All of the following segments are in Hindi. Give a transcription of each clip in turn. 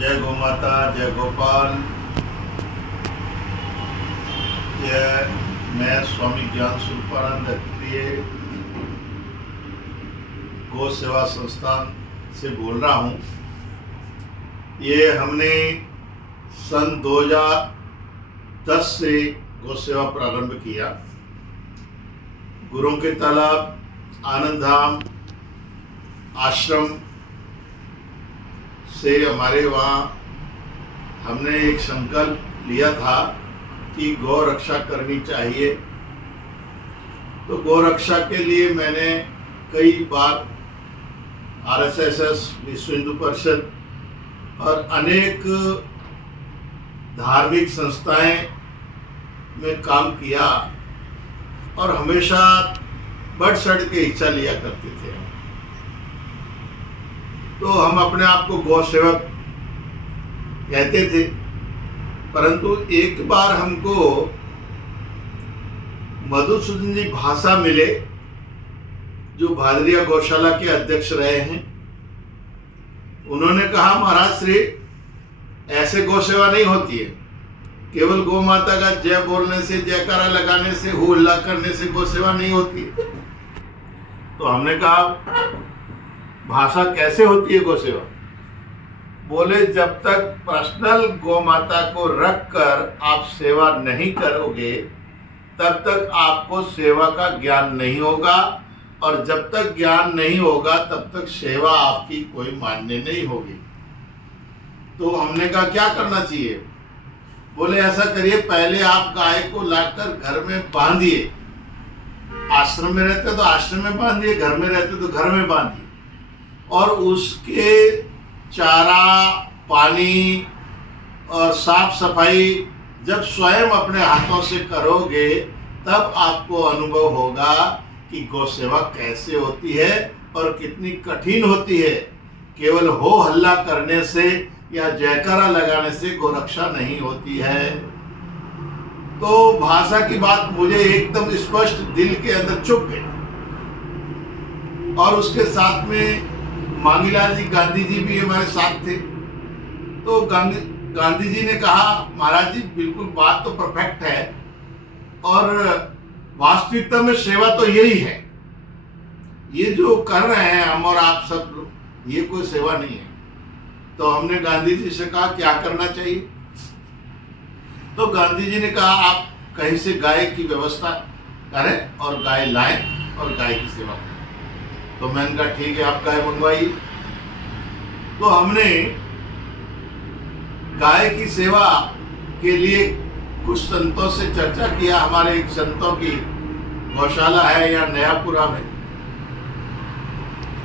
जय गौ माता, जय गोपाल। मैं स्वामी ज्ञान स्वरूपानंद प्रिय गौ सेवा संस्थान से बोल रहा हूँ। ये हमने सन 2010 से गौ सेवा प्रारंभ किया। गुरुओं के तालाब, आनंद धाम आश्रम से हमारे वहाँ हमने एक संकल्प लिया था कि गौ रक्षा करनी चाहिए। तो गौ रक्षा के लिए मैंने कई बार आरएसएस, विश्व हिंदू परिषद और अनेक धार्मिक संस्थाएं में काम किया और हमेशा बढ़ चढ़ के हिस्सा लिया करते थे। तो हम अपने आप को गौ सेवक कहते थे, परंतु एक बार हमको मधुसूदन जी भाषा मिले, जो भादरिया गौशाला के अध्यक्ष रहे हैं। उन्होंने कहा, महाराज श्री, ऐसे गौ सेवा नहीं होती है। केवल गौ माता का जय बोलने से, जयकारा लगाने से, हो हल्ला करने से गौ सेवा नहीं होती है। तो हमने कहा, भाषा कैसे होती है गौ सेवा? बोले, जब तक पर्सनल गौ माता को रख कर आप सेवा नहीं करोगे तब तक आपको सेवा का ज्ञान नहीं होगा, और जब तक ज्ञान नहीं होगा तब तक सेवा आपकी कोई मान्य नहीं होगी। तो हमने कहा, क्या करना चाहिए? बोले, ऐसा करिए, पहले आप गाय को लाकर घर में बांधिए। आश्रम में रहते तो आश्रम में बांधिए, घर में रहते तो घर में बांधिए, और उसके चारा, पानी और साफ सफाई जब स्वयं अपने हाथों से करोगे तब आपको अनुभव होगा कि गौ सेवा कैसे होती है और कितनी कठिन होती है। केवल हो हल्ला करने से या जयकारा लगाने से गौ रक्षा नहीं होती है। तो भाषा की बात मुझे एकदम स्पष्ट दिल के अंदर चुभ गई। और उसके साथ में मांगीलाल जी, गांधी जी भी हमारे साथ थे। तो गांधी जी ने कहा, महाराज जी, बिल्कुल बात तो परफेक्ट है, और वास्तविकता में सेवा तो यही है। ये जो कर रहे हैं हम और आप सब, ये कोई सेवा नहीं है। तो हमने गांधी जी से कहा, क्या करना चाहिए? तो गांधी जी ने कहा, आप कहीं से गाय की व्यवस्था करें और गाय लाएं और गाय की सेवा करें। तो मैंने कहा, ठीक है, आप गाय मंगवाइए। तो हमने गाय की सेवा के लिए कुछ संतों से चर्चा किया। हमारे एक संतों की गौशाला है यहाँ नयापुरा में,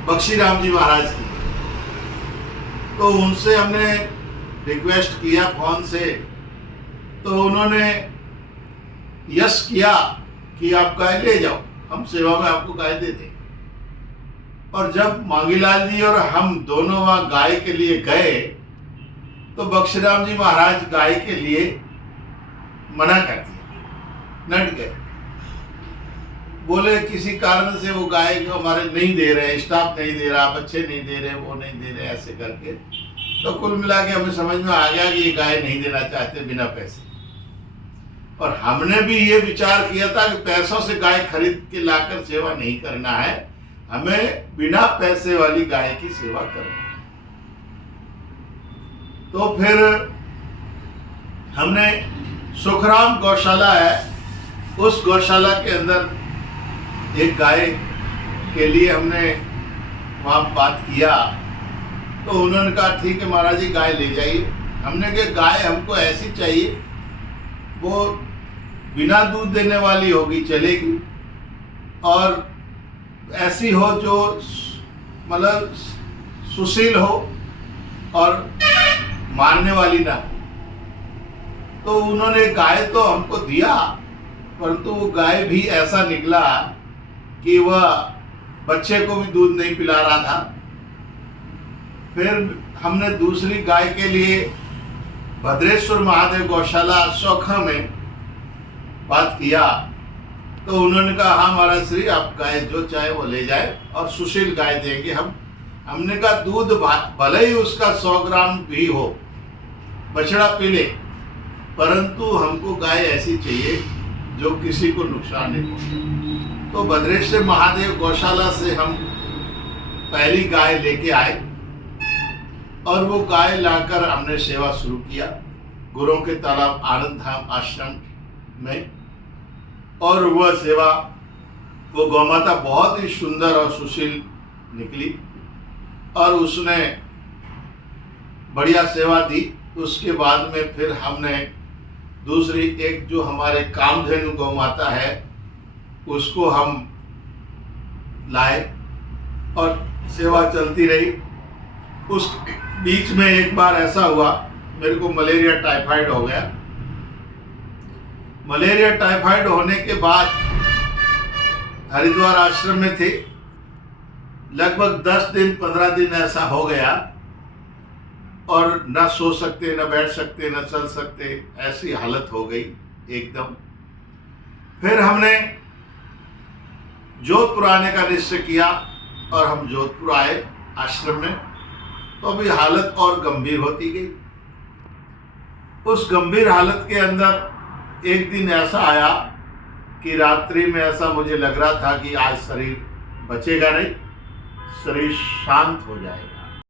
बख्शी राम जी महाराज की। तो उनसे हमने रिक्वेस्ट किया फोन से। तो उन्होंने यस किया कि आप गाय ले जाओ, हम सेवा में आपको गाय दे दें। और जब मांगीलाल जी और हम दोनों वहां गाय के लिए गए तो बख्शीराम जी महाराज गाय के लिए मना कर दिया, नट गए। बोले, किसी कारण से वो गाय को हमारे नहीं दे रहे, स्टाफ नहीं दे रहा, बच्चे नहीं दे रहे, वो नहीं दे रहे, ऐसे करके। तो कुल मिला के हमें समझ में आ गया कि ये गाय नहीं देना चाहते बिना पैसे। और हमने भी ये विचार किया था कि पैसों से गाय खरीद के लाकर सेवा नहीं करना है, हमें बिना पैसे वाली गाय की सेवा करनी। तो फिर हमने सुखराम गौशाला है, उस गौशाला के अंदर एक गाय के लिए हमने वहाँ बात किया। तो उन्होंने कहा, ठीक है महाराज जी, गाय ले जाइए। हमने कहा, गाय हमको ऐसी चाहिए, वो बिना दूध देने वाली होगी, चलेगी, और ऐसी हो जो मतलब सुशील हो और मारने वाली ना। तो उन्होंने गाय तो हमको दिया, परंतु वो गाय भी ऐसा निकला कि वह बच्चे को भी दूध नहीं पिला रहा था। फिर हमने दूसरी गाय के लिए भद्रेश्वर महादेव गौशाला सोखा में बात किया। तो उन्होंने कहा, हाँ महाराज श्री, आप गाय जो चाहे वो ले जाए और सुशील गाय देंगे हम। हमने कहा दूध भले ही उसका 100 ग्राम भी हो, बछड़ा पी ले, परंतु हमको गाय ऐसी चाहिए जो किसी को नुकसान नहीं पहुंचे। तो भद्रेश्वर महादेव गौशाला से हम पहली गाय लेके आए और वो गाय लाकर हमने सेवा शुरू किया गुरुओं के तालाब आनंद धाम आश्रम में। और वह सेवा, वो गौमाता बहुत ही सुंदर और सुशील निकली और उसने बढ़िया सेवा दी। उसके बाद में फिर हमने दूसरी एक जो हमारे कामधेनु गौमाता है उसको हम लाए और सेवा चलती रही। उस बीच में एक बार ऐसा हुआ, मेरे को मलेरिया टाइफाइड हो गया। मलेरिया टाइफाइड होने के बाद हरिद्वार आश्रम में थे, लगभग 10 दिन 15 दिन ऐसा हो गया और न सो सकते, न बैठ सकते, न चल सकते, ऐसी हालत हो गई एकदम। फिर हमने जोधपुर आने का निश्चय किया और हम जोधपुर आए आश्रम में। तो अभी हालत और गंभीर होती गई। उस गंभीर हालत के अंदर एक दिन ऐसा आया कि रात्रि में ऐसा मुझे लग रहा था कि आज शरीर बचेगा नहीं, शरीर शांत हो जाएगा।